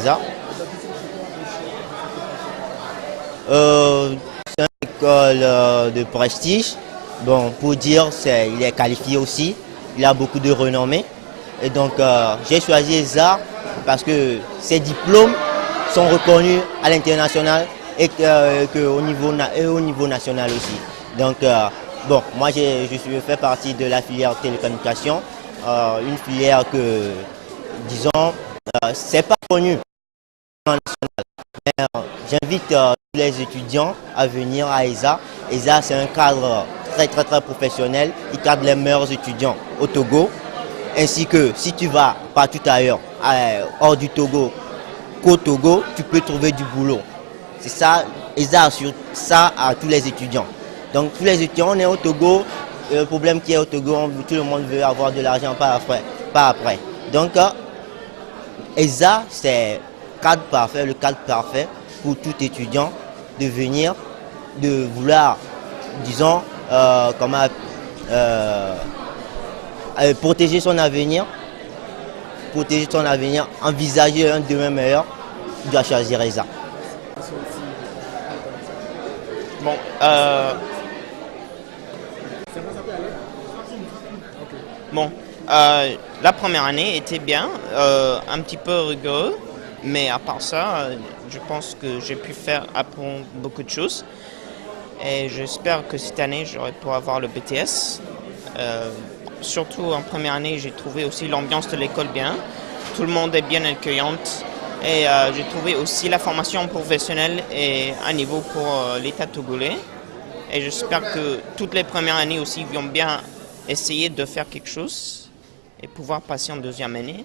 ESA. C'est une école de prestige. Bon, pour dire, il est qualifié aussi. Il a beaucoup de renommée. Et donc, j'ai choisi ESA parce que ses diplômes sont reconnus à l'international et au niveau national aussi. Donc, bon, moi, je fais partie de la filière télécommunication, une filière que, disons, c'est pas connu national. J'invite tous les étudiants à venir à ESA. ESA, c'est un cadre très professionnel. Il cadre les meilleurs étudiants au Togo. Ainsi que si tu vas partout ailleurs, hors du Togo, qu'au Togo, tu peux trouver du boulot. C'est ça, ESA assure ça à tous les étudiants. Donc tous les étudiants, on est au Togo. Le problème qui est au Togo, tout le monde veut avoir de l'argent, pas après. Donc ESA, c'est le cadre parfait pour tout étudiant de venir, de vouloir, disons, protéger son avenir, envisager un demain meilleur, il doit choisir ESA. Bon, la première année était bien, un petit peu rigoureux, mais à part ça, je pense que j'ai pu apprendre beaucoup de choses. Et j'espère que cette année, j'aurai pu avoir le BTS. Surtout en première année, j'ai trouvé aussi l'ambiance de l'école bien. Tout le monde est bien accueillante. Et j'ai trouvé aussi la formation professionnelle et un niveau pour l'État togolais. Et j'espère que toutes les premières années aussi vont bien essayer de faire quelque chose et pouvoir passer en deuxième année.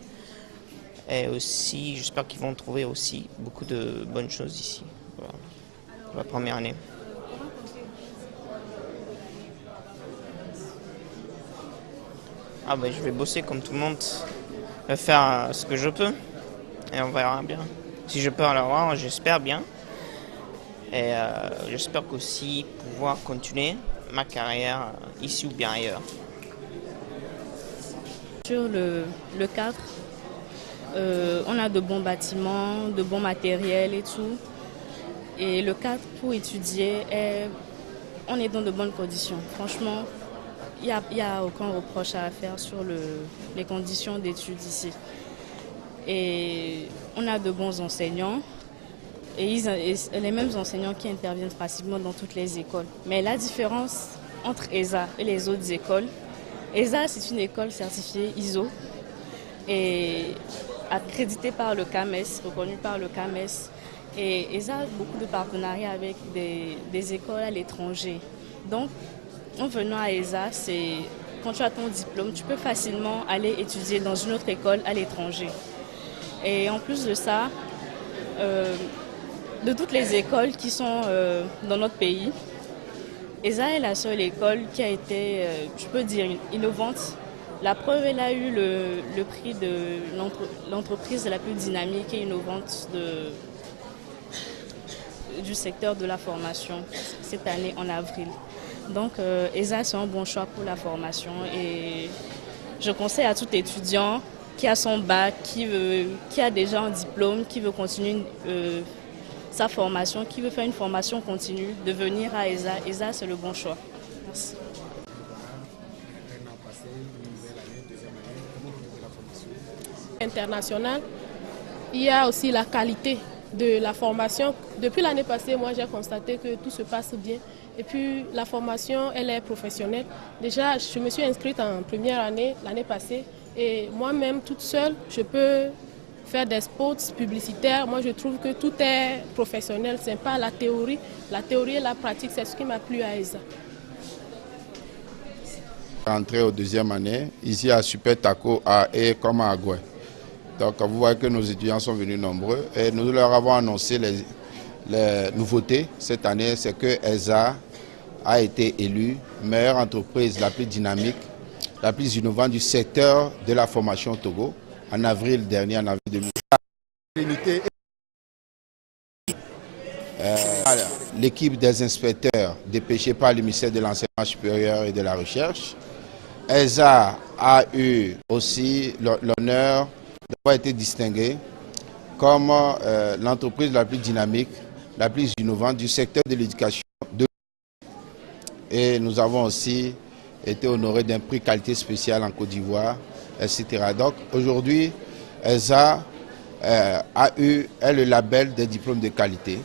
Et aussi, j'espère qu'ils vont trouver aussi beaucoup de bonnes choses ici, voilà, pour la première année. Je vais bosser comme tout le monde, faire ce que je peux et on verra bien. Si je peux l'avoir, j'espère bien. Et j'espère aussi pouvoir continuer ma carrière ici ou bien ailleurs. Sur le cadre, on a de bons bâtiments, de bons matériels et tout. Et le cadre pour étudier, on est dans de bonnes conditions. Franchement, il n'y a aucun reproche à faire sur les conditions d'études ici. Et on a de bons enseignants. Et les mêmes enseignants qui interviennent pratiquement dans toutes les écoles. Mais la différence entre ESA et les autres écoles, ESA c'est une école certifiée ISO et accréditée par le CAMES, reconnue par le CAMES. Et ESA a beaucoup de partenariats avec des écoles à l'étranger. Donc, en venant à ESA, quand tu as ton diplôme, tu peux facilement aller étudier dans une autre école à l'étranger. Et en plus de ça, de toutes les écoles qui sont dans notre pays, ESA est la seule école qui a été, je peux dire, innovante. La preuve, elle a eu le prix de l'entreprise la plus dynamique et innovante du secteur de la formation cette année en avril. Donc ESA, c'est un bon choix pour la formation et je conseille à tout étudiant qui a son bac, qui a déjà un diplôme, qui veut continuer sa formation, qui veut faire une formation continue, de venir à ESA. ESA, c'est le bon choix. Merci. International, il y a aussi la qualité de la formation. Depuis l'année passée, moi j'ai constaté que tout se passe bien. Et puis la formation, elle est professionnelle. Déjà, je me suis inscrite en première année l'année passée et moi-même, toute seule, je peux faire des spots publicitaires. Moi, je trouve que tout est professionnel. Ce n'est pas la théorie. La théorie et la pratique, c'est ce qui m'a plu à ESA. Entrée aux deuxième année, ici à Super Taco et comme à Agoué. Donc vous voyez que nos étudiants sont venus nombreux et nous leur avons annoncé les nouveautés cette année. C'est que ESA a été élue meilleure entreprise la plus dynamique, la plus innovante du secteur de la formation au Togo en avril dernier, en avril 2020. L'équipe des inspecteurs dépêchée par le ministère de l'Enseignement supérieur et de la Recherche. ESA a eu aussi l'honneur d'avoir été distinguée comme l'entreprise la plus dynamique, la plus innovante du secteur de l'éducation. Et nous avons aussi été honorés d'un prix qualité spéciale en Côte d'Ivoire, etc. Donc aujourd'hui, ELSA a eu le label des diplômes de qualité,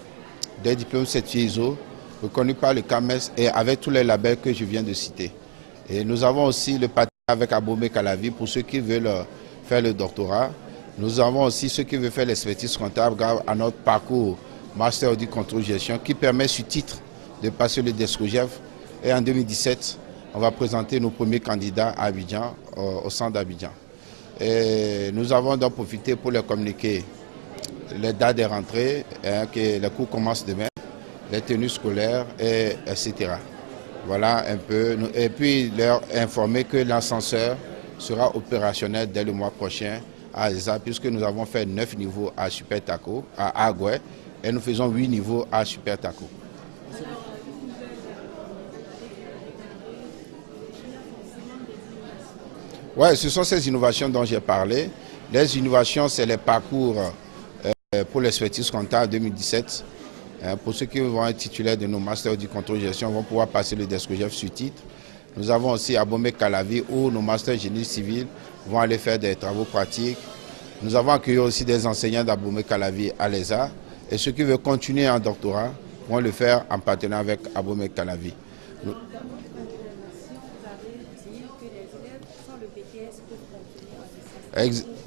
des diplômes certifiés ISO, reconnus par le CAMES et avec tous les labels que je viens de citer. Et nous avons aussi le partenariat avec Abomey Calavi pour ceux qui veulent faire le doctorat. Nous avons aussi ceux qui veulent faire l'expertise comptable grâce à notre parcours Master Audit Contrôle Gestion qui permet sur titre de passer le DESCOGEF. Et en 2017, on va présenter nos premiers candidats à Abidjan, au centre d'Abidjan. Et nous avons donc profité pour leur communiquer les dates des rentrées, que les cours commencent demain, les tenues scolaires, etc. Voilà un peu. Et puis leur informer que l'ascenseur sera opérationnel dès le mois prochain à ELSA, puisque nous avons fait 9 niveaux à Super Taco, à Agoué, et nous faisons 8 niveaux à Super Taco. Oui, ce sont ces innovations dont j'ai parlé. Les innovations, c'est les parcours pour l'expertise comptable 2017. Pour ceux qui vont être titulaires de nos masters du contrôle gestion, vont pouvoir passer le DESCOGEF sur titre. Nous avons aussi Abomey Calavi où nos masters génie civil vont aller faire des travaux pratiques. Nous avons accueilli aussi des enseignants d'Abomey Calavi à l'ESA. Et ceux qui veulent continuer en doctorat vont le faire en partenariat avec Abomey Calavi.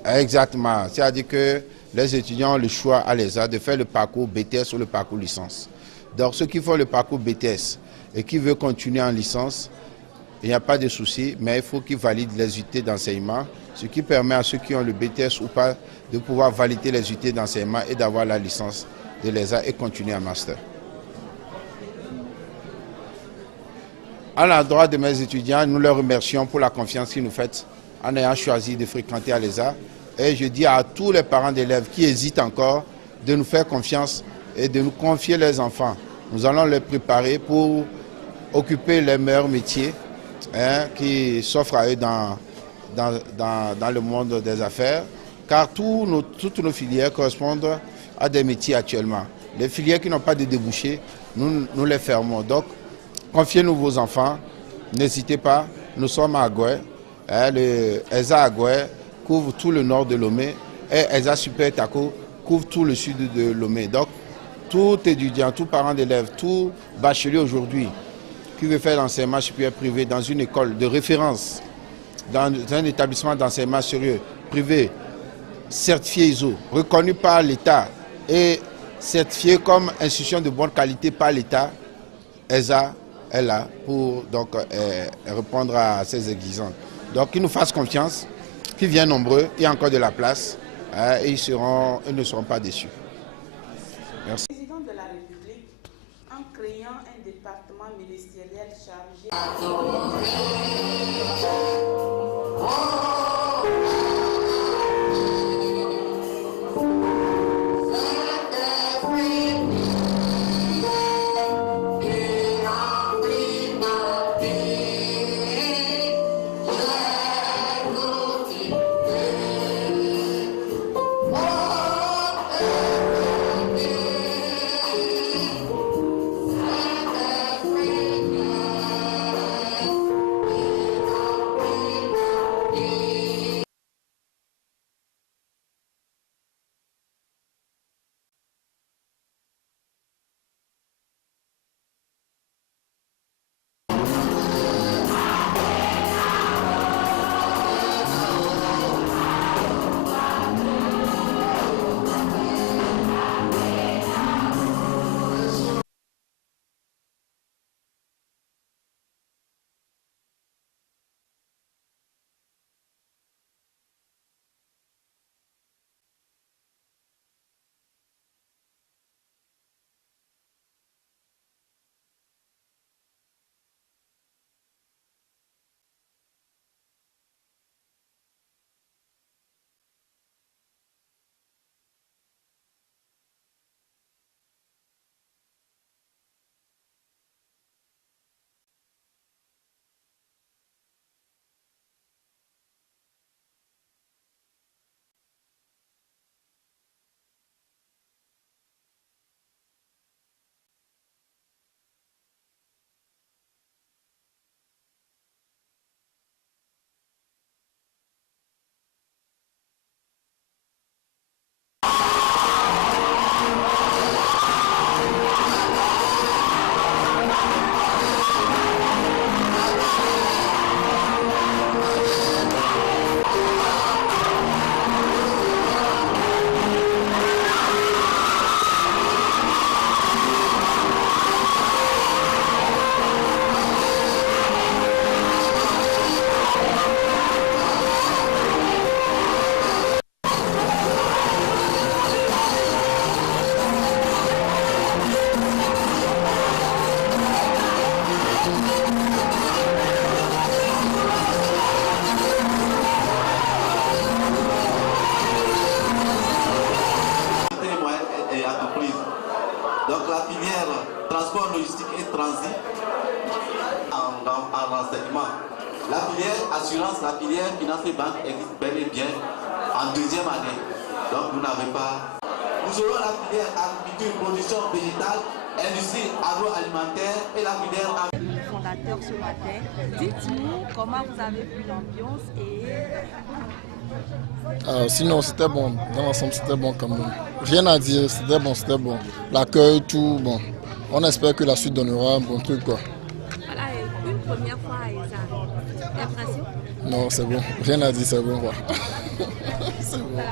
Exactement. C'est-à-dire que les étudiants ont le choix à l'ESA de faire le parcours BTS ou le parcours licence. Donc ceux qui font le parcours BTS et qui veulent continuer en licence, il n'y a pas de souci, mais il faut qu'ils valident les unités d'enseignement, ce qui permet à ceux qui ont le BTS ou pas de pouvoir valider les unités d'enseignement et d'avoir la licence de l'ESA et continuer en master. À l'endroit de mes étudiants, nous leur remercions pour la confiance qu'ils nous font en ayant choisi de fréquenter à l'ESA. Et je dis à tous les parents d'élèves qui hésitent encore de nous faire confiance et de nous confier leurs enfants. Nous allons les préparer pour occuper les meilleurs métiers qui s'offrent à eux dans le monde des affaires, car toutes nos filières correspondent à des métiers actuellement. Les filières qui n'ont pas de débouchés, nous les fermons. Donc, confiez-nous vos enfants, n'hésitez pas, nous sommes à Agoué. Le ELSA Agoué couvre tout le nord de Lomé et ELSA Super Taco couvre tout le sud de Lomé. Donc, tout étudiant, tout parent d'élèves, tout bachelier aujourd'hui qui veut faire l'enseignement supérieur privé dans une école de référence, dans un établissement d'enseignement sérieux, privé, certifié ISO, reconnu par l'État et certifié comme institution de bonne qualité par l'État, ELSA est là pour donc, répondre à ces exigences. Donc qu'ils nous fassent confiance, qu'ils viennent nombreux, il y a encore de la place et ils ne seront pas déçus. Merci. Le président de la République, en créant un département ministériel chargé Donc la filière transport, logistique et transit en renseignement. La filière assurance, la filière finance et banque existe bel et bien en deuxième année. Donc vous n'avez pas... Nous aurons la filière agriculture, production végétale, industrie agroalimentaire et la filière... Fondateur ce matin, dites-nous comment vous avez vu l'ambiance et... Sinon c'était bon, dans l'ensemble c'était bon quand même. Rien à dire, c'était bon. L'accueil, tout bon. On espère que la suite donnera un bon truc quoi. Voilà, une première fois à ESA. L'impression? Non, c'est bon, rien à dire, c'est bon quoi. C'est bon.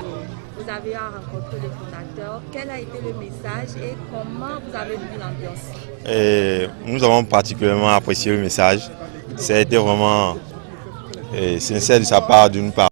Vous avez rencontré le fondateur, quel a été le message et comment vous avez vu l'ambiance? Nous avons particulièrement apprécié le message. Ça a été vraiment sincère de sa part d'une part.